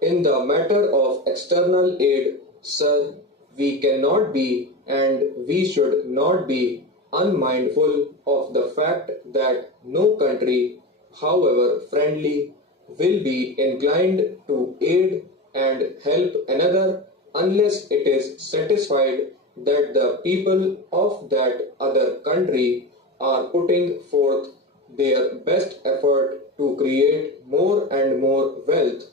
In the matter of external aid, sir, we cannot be and we should not be unmindful of the fact that no country, however friendly, will be inclined to aid and help another unless it is satisfied that the people of that other country are putting forth their best effort to create more and more wealth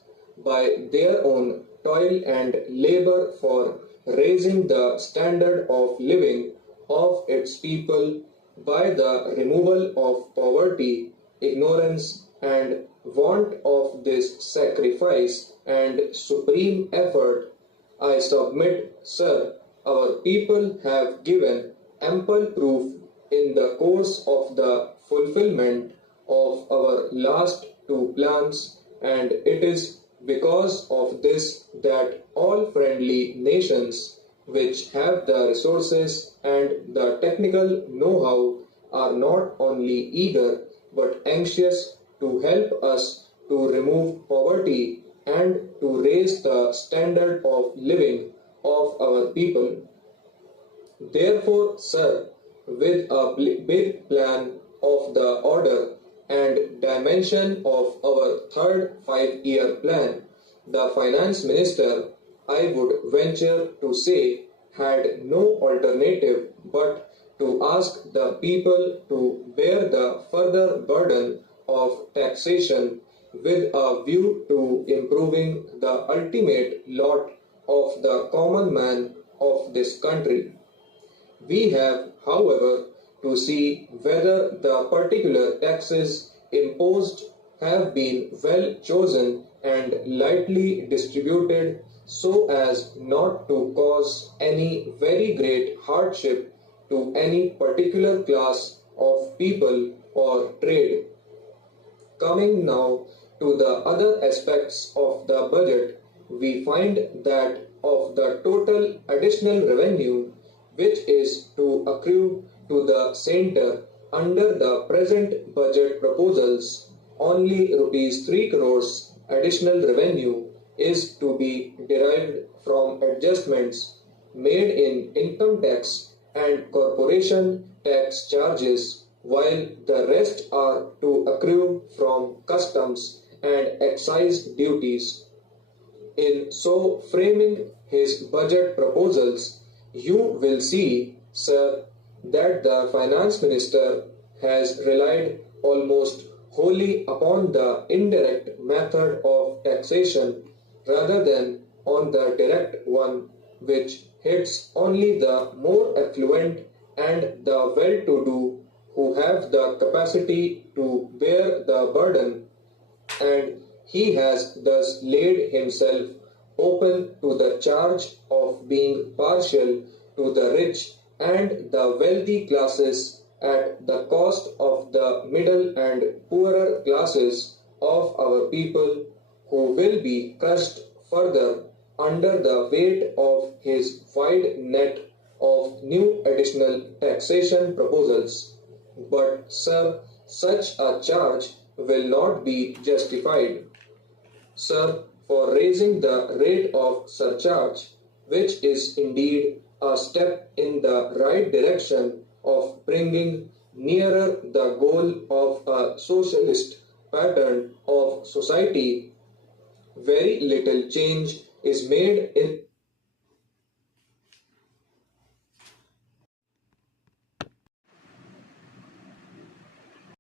by their own toil and labor for raising the standard of living of its people by the removal of poverty, ignorance, and want of this sacrifice and supreme effort. I submit, sir, our people have given ample proof in the course of the fulfillment of our last two plans, and it is because of this that all friendly nations which have the resources and the technical know how are not only eager but anxious to help us to remove poverty and to raise the standard of living of our people. Therefore, sir, with a big plan of the order and dimension of our third 5-year plan, the finance minister, I would venture to say, had no alternative but to ask the people to bear the further burden of taxation with a view to improving the ultimate lot of the common man of this country. We have, however, to see whether the particular taxes imposed have been well chosen and lightly distributed so as not to cause any very great hardship to any particular class of people or trade. Coming now to the other aspects of the budget, we find that of the total additional revenue which is to accrue to the center under the present budget proposals, only rupees 3 crores additional revenue is to be derived from adjustments made in income tax and corporation tax charges, while the rest are to accrue from customs and excise duties. In so framing his budget proposals, you will see, sir, that the finance minister has relied almost wholly upon the indirect method of taxation rather than on the direct one, which hits only the more affluent and the well-to-do who have the capacity to bear the burden, and he has thus laid himself open to the charge of being partial to the rich and the wealthy classes at the cost of the middle and poorer classes of our people, who will be crushed further under the weight of his wide net of new additional taxation proposals. But, sir, such a charge will not be justified. Sir, for raising the rate of surcharge, which is indeed a step in the right direction of bringing nearer the goal of a socialist pattern of society, very little change is made in